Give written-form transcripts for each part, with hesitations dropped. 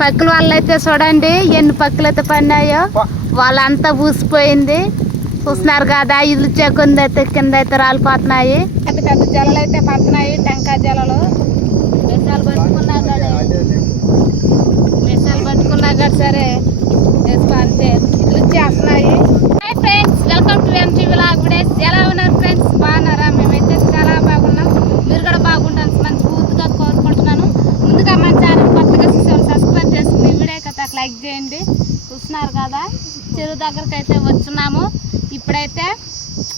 పక్కల వాళ్ళైతే చూడండి ఎన్ని పక్కలు అయితే పడినాయో, వాళ్ళంతా పూసిపోయింది. చూస్తున్నారు కదా, ఇల్లు చెక్కుంది అయితే కింద అయితే రాలిపోతున్నాయి. పెద్ద పెద్ద జలలు అయితే పడుతున్నాయి, టెంకాయ జలలు. మిసాలు పట్టుకున్నా గడ సరే అంటే ఇల్లు చేస్తున్నాయి. Hi friends, welcome to MTV vlog videos. ఎలా ఉన్నారు ఫ్రెండ్స్? బాగున్నారా? మేమైతే చాలా బాగున్నాం. మీరు కూడా బాగుంటాను మంచి పూర్తిగా కోరుకుంటున్నాను. ముందుగా మన ఛానల్ కొత్తగా సబ్స్క్రైబ్ చేసుకుని వీడియో అయితే లైక్ చేయండి. చూస్తున్నారు కదా, చెరువు దగ్గరకు అయితే వచ్చున్నాము. ఇప్పుడైతే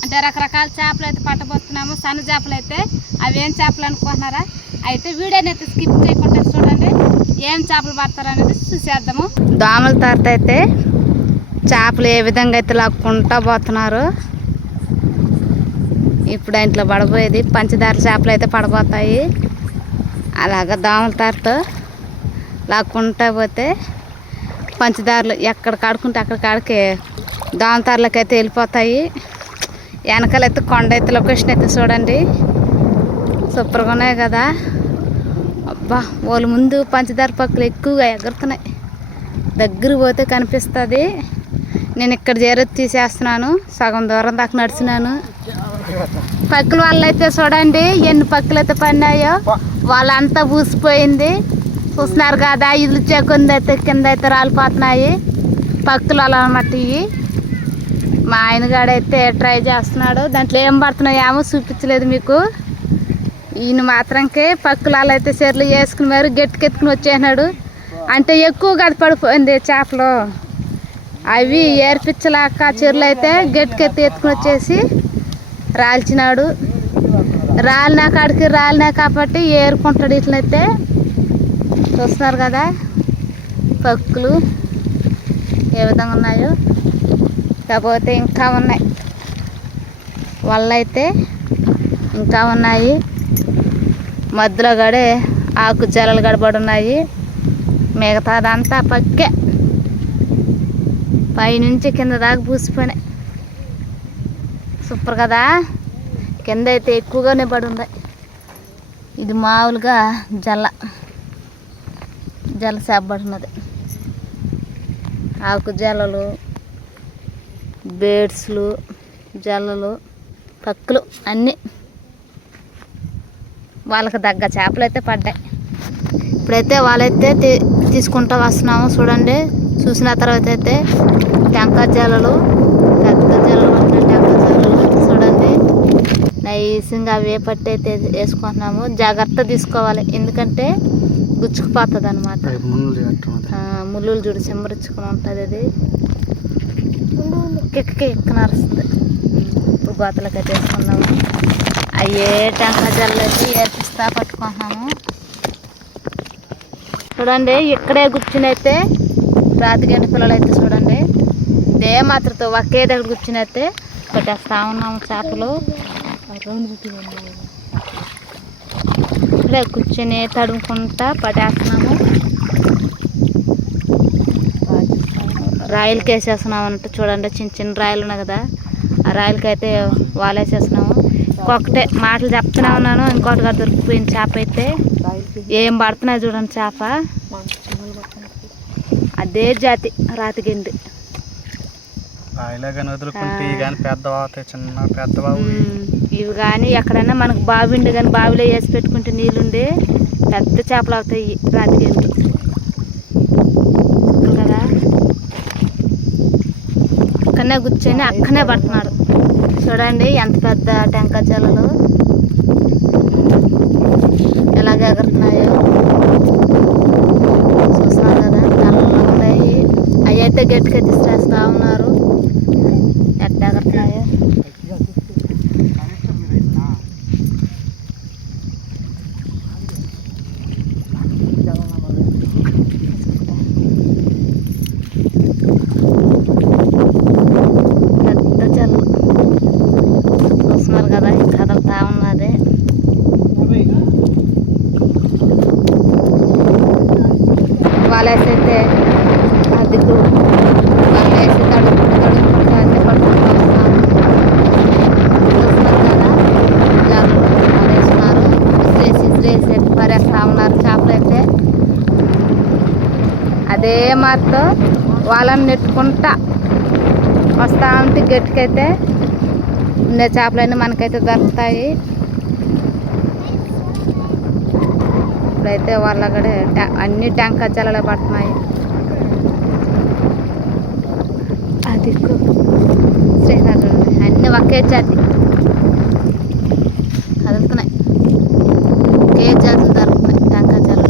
అంటే రకరకాల చేపలు అయితే పట్టబోతున్నాము. సన్న చేపలు అయితే అవి ఏం చేపలు అనుకుంటున్నారా? అయితే వీడియోని అయితే స్కిప్ చేయకుండా చూడండి, ఏం చేపలు పడతారు అనేది చూసేద్దాము. దోమల తర్వాత అయితే చేపలు ఏ విధంగా అయితే లాక్కుంటా పోతున్నారు. ఇప్పుడు ఇంట్లో పడబోయేది పంచదార చేపలు అయితే పడబోతాయి. అలాగ దోమల తారతో లాక్కుంటా పోతే పంచదారలు ఎక్కడ కాడుకుంటే అక్కడ కాడికి దోమతారలకి అయితే వెళ్ళిపోతాయి. వెనకాలైతే కొండ అయితే లొకేషన్ అయితే చూడండి, సూపర్గా ఉన్నాయి కదా. అబ్బా, వాళ్ళ ముందు పంచదార పక్కలు ఎక్కువగా ఎగురుతున్నాయి. దగ్గర పోతే కనిపిస్తుంది. నేను ఇక్కడ చేరొచ్చి తీసేస్తున్నాను, సగం దూరం దాకా నడిచినాను. పక్కల వాళ్ళైతే చూడండి ఎన్ని పక్కలు అయితే పడినాయో, వాళ్ళంతా పూసిపోయింది. చూస్తున్నారు కదా, ఇల్లు చెక్కుంది అయితే కింద అయితే రాలిపోతున్నాయి. పక్కలు అలా అన్నమాట. ఇవి మా ఆయనగాడైతే ట్రై చేస్తున్నాడు, దాంట్లో ఏం పడుతున్నాయి ఏమో చూపించలేదు మీకు. ఈయన మాత్రంకే పక్కల అలా అయితే చెర్లు వేసుకుని మరి గట్టికెత్తుకుని వచ్చేసినాడు. అంటే ఎక్కువగా అది పడిపోయింది చేపలు, అవి ఏర్పించలేక చెర్లు అయితే గట్టికెత్తి ఎత్తుకుని వచ్చేసి రాల్చినాడు. రాలినా కాడికి రాలినా కాబట్టి ఏరుకుంటాడు. ఇట్లయితే చూస్తున్నారు కదా పక్కులు ఏ విధంగా ఉన్నాయో. కాకపోతే ఇంకా ఉన్నాయి, వాళ్ళైతే ఇంకా ఉన్నాయి. మధ్యలో గడే ఆకు జలలు గడబడి ఉన్నాయి. మిగతాదంతా పక్కే పైనుంచి కింద దాకా పూసిపోయినాయి. సూపర్ కదా. కింద అయితే ఎక్కువగానే పడి ఉంది. ఇది మామూలుగా జల సేపబడినది. ఆకు జలలు, బేడ్స్లు, జలలు, పక్కులు అన్నీ వాళ్ళకి తగ్గ చేపలు అయితే పడ్డాయి. ఇప్పుడైతే వాళ్ళైతే తీసుకుంటూ వస్తున్నాము. చూడండి, చూసిన తర్వాత అయితే టెంకాయ జలలు, పెద్ద జలలు పట్టిన టెంకాయ జలలు చూడండి. నైసింగా అవే పట్టి అయితే వేసుకుంటున్నాము. జాగ్రత్త తీసుకోవాలి, ఎందుకంటే గుచ్చుకుపోతుంది అనమాట. ముళ్ళు చూడు చెంబరించుకుని ఉంటుంది. అది ఎక్కన అరుస్తుంది. ఇప్పుడు గోతలకి అయితే వేసుకున్నాము. అయ్యే టెంకాయ జల్లు అయితే ఏర్పిస్తా పట్టుకుంటున్నాము. చూడండి, ఇక్కడే కూర్చుని అయితే రాతిగంట పిల్లలు అయితే చూడండి ఇదే మాత్రతో ఒకే దగ్గర కూర్చుని అయితే పట్టేస్తా ఉన్నాము చేపలు. ఇక్కడే కూర్చొని తడుముకుంటా పట్టేస్తున్నాము. రాయిలకి వేసేస్తున్నాం అన్నట్టు. చూడండి, చిన్న చిన్న రాయలు ఉన్నాయి కదా, ఆ రాయలకి అయితే వాలేసేస్తున్నాము. ఇంకొకటే మాటలు చెప్తూనే ఉన్నాను, ఇంకొకటిగా దొరికిపోయిన చేప అయితే ఏం పడుతున్నాయి చూడండి. చేప అదే జాతి రాతిగిండి. ఇవి కానీ ఎక్కడైనా మనకు బావిండి కానీ బావిలో వేసి పెట్టుకుంటే నీళ్ళుండి పెద్ద చేపలు అవుతాయి రాతిగిండి కదా. అక్కడనే కూర్చొని అక్కడనే పడుతున్నాడు. చూడండి ఎంత పెద్ద టెంకాయ జలలు ఎలాగ ఎగురుతున్నాయో చూస్తున్నారు కదా. నల్లగా ఉన్నాయి, అవి అయితే గట్టిగా తీసుకేస్తూ ఉన్నారు. ఎట్లా ఎగురుతున్నాయో కదా. కదలుతా ఉన్నది. వాళ్ళైతే అద్దెకు వాళ్ళేసి తడుపుకుంటూ అన్నీ పడుకుంటూ వస్తాము. అదే మాతో వాళ్ళని నెట్టుకుంటా వస్తూ ఉంటే గట్టికైతే ఉండే చేపలన్నీ మనకైతే దొరుకుతాయి. ఇప్పుడైతే వాళ్ళ అక్కడే అన్ని ట్యాంకర్ జలలో పడుతున్నాయి. అది శ్రీనగర్ అన్నీ ఒకే జాతి కదులుతున్నాయి. ఒకే జాతులు దొరుకుతున్నాయి ట్యాంకర్ జలలో.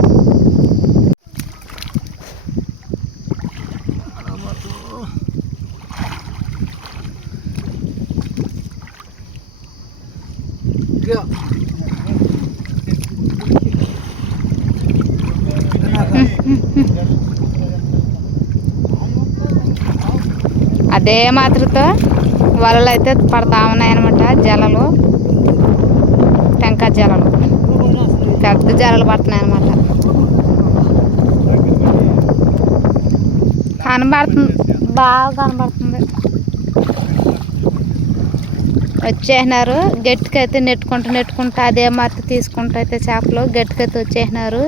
అదే మాత్రతో వలలు అయితే పడతా ఉన్నాయన్నమాట. జలలు టెంకాయ జలలు పెద్ద జలలు పడుతున్నాయి అన్నమాట. కనబడుతుంది, బాగా కనబడుతుంది. వచ్చేసినారు గట్టికైతే నెట్టుకుంటా అదే మాత్ర తీసుకుంటూ అయితే చేపలు గట్టికైతే వచ్చేసినారు.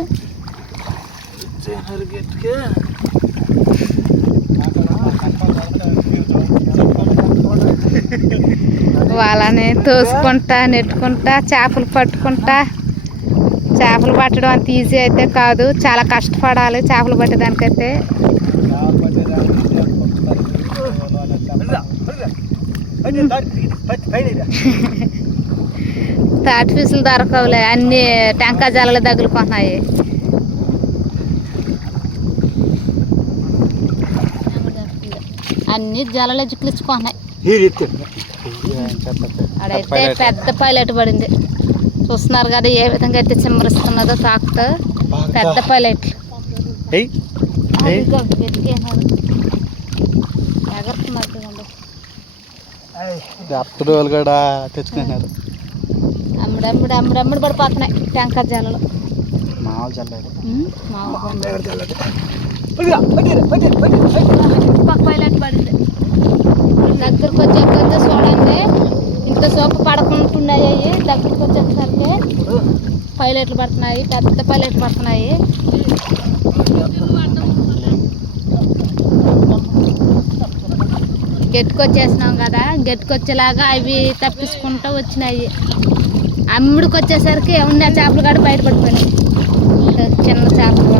వాళ్ళని తోసుకుంటా నెట్టుకుంటా చేపలు పట్టుకుంటా. చేపలు పట్టడం అంత ఈజీ అయితే కాదు, చాలా కష్టపడాలి చేపలు పట్టేదానికైతే. తాటి పీసులు దొరకవులే, అన్ని టెంకాయ జలాలు తగులుకుంటున్నాయి. అన్ని జలాలు జిక్కిలించుకుంటున్నాయి. అడైతే పెద్ద పైలట్ పడింది, చూస్తున్నారు కదా ఏ విధంగా అయితే చిమ్మరిస్తున్నదో తాకుతూ. పెద్ద పైలట్ తెచ్చుకున్నారు. అమ్ముడు పడిపోతున్నాయి ట్యాంకర్ జలాలు. పైలట్ పడింది. దగ్గరకు వచ్చేకొద్ది చూడండి ఇంత సోపు పడకుంటున్నాయి. దగ్గరకు వచ్చేసరికి పైలట్లు పడుతున్నాయి, పెద్ద పైలట్లు పడుతున్నాయి. గట్టుకొచ్చేసినాం కదా, గట్టుకొచ్చేలాగా అవి తప్పించుకుంటూ వచ్చినాయి. అమ్ముడికి వచ్చేసరికి ఉన్న చేపలు కాడ బయటపడిపోయినాయి. చిన్న చేపలు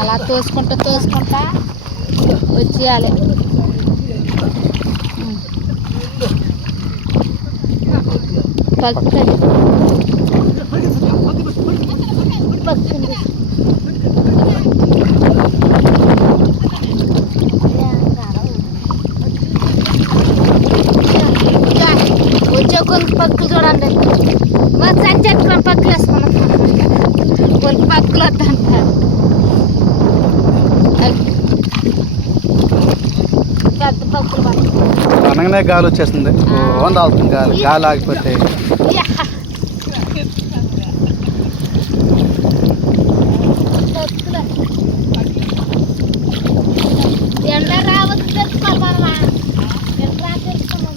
అలా తోసుకుంటా వచ్చేయాలి. పక్కన వచ్చే కొన్ని పక్కులు చూడండి. మరి సంచెట్టుకుని పక్కులు వేసుకున్నాం, కొన్ని పక్కులు వద్దంటారు. పెద్ద పక్కులు అనగానే గాలి వచ్చేస్తుంది, అవుతుంది గాలి ఆగిపోతే. ఎండ రావచ్చు తెచ్చుకోవాలి మనమా, ఎండ తెలుసుకున్నాం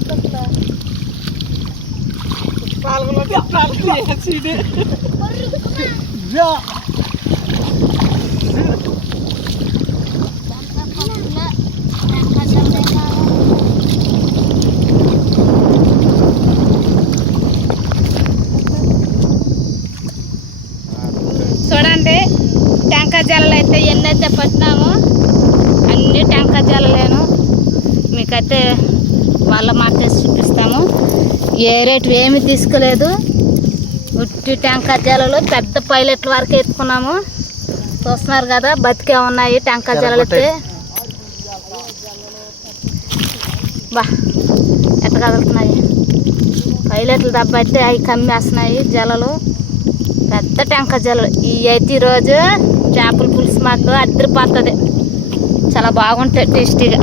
చూడండి. టెంకాయ జలాలు అయితే ఎన్నైతే పట్టినామో అన్ని టెంకాయ జలలేను మీకైతే వాళ్ళ మార్చేసి చూపిస్తాము. ఏ రేటు ఏమీ తీసుకోలేదు, ఉట్టి టెంకాయ జలాలు పెద్ద పైలట్ల వరకు ఎత్తుకున్నాము. చూస్తున్నారు కదా బతికే ఉన్నాయి టెంకాయ జలాలు అయితే. బా ఎట్ట కదులుతున్నాయి పైలట్లు దెబ్బ అయితే అవి కమ్మేస్తున్నాయి జలాలు. పెద్ద టెంకాయ జలాలు ఈ అయితే ఈరోజు చేపల పులుసు మాకు అద్దరిపోతుంది, చాలా బాగుంటాయి టేస్టీగా.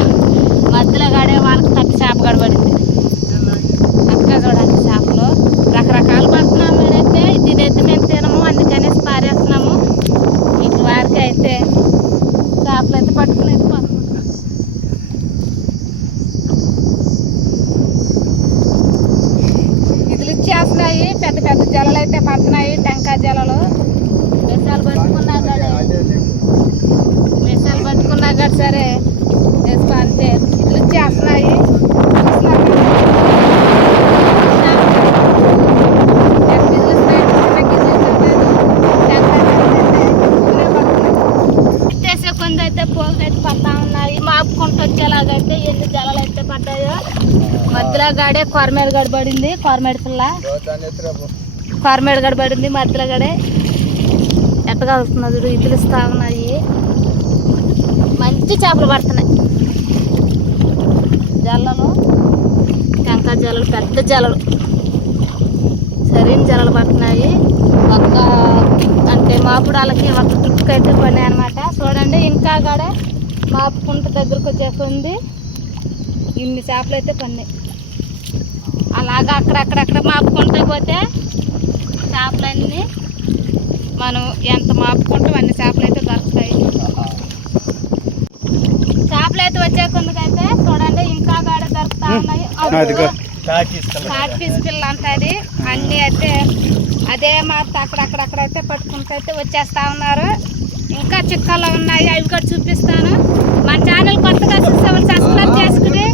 మధ్యలో కాడే వాళ్ళకి తప్పి చేప గడబడింది. అక్క చూడండి చేపలు రకరకాలు పడుతున్నాము. ఇదైతే ఇదైతే మేము తినము, అందుకనేసి పారేస్తున్నాము. వీటి వారికి అయితే చేపలు అయితే పట్టుకుని ఎన్ని జలాలు అయితే పడ్డాయో. మధ్యలో గాడే కొరమేడు గడి పడింది, కొరమేడు పిల్ల కొరమేడు గడి పడింది మధ్యలో గడే. ఎట్టగా వస్తున్నది చూడు, ఇతులు ఇస్తా ఉన్నాయి. మంచి చేపలు పడుతున్నాయి. జల్లలు, టెంకాయ జల్లలు, పెద్ద జల్లలు, సరైన జల్లలు పడుతున్నాయి. ఒక్క అంటే మాపుడాలకి ఒక ట్రిప్కి అయితే పడినాయి అనమాట. చూడండి ఇంకా కాడ మాపుకుంట దగ్గరకు వచ్చేస్తుంది. ఇన్ని చేపలు అయితే పడినాయి. అలాగా అక్కడక్కడక్కడ మాపుకుంటూ పోతే చేపలన్నీ మనం ఎంత మాపుకుంటాం అన్ని చేపలు అయితే దొరుకుతాయి. చేపలు అయితే వచ్చే కొందుకైతే చూడండి ఇంకా కాడ దొరుకుతా ఉన్నాయి. షార్ట్ పీస్ పిల్ల అంటది. అన్నీ అయితే అదే మాట అక్కడక్కడైతే పట్టుకుంటూ అయితే వచ్చేస్తా ఉన్నారు. ఇంకా చిక్కల్లో ఉన్నాయి, అవి కూడా చూపిస్తాను. మన ఛానల్ కొత్తగా చూసేవాళ్ళు సబ్స్క్రైబ్ చేసుకుని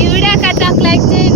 ఈ వీడియోకి అయితే ఒక లైక్ చేయండి.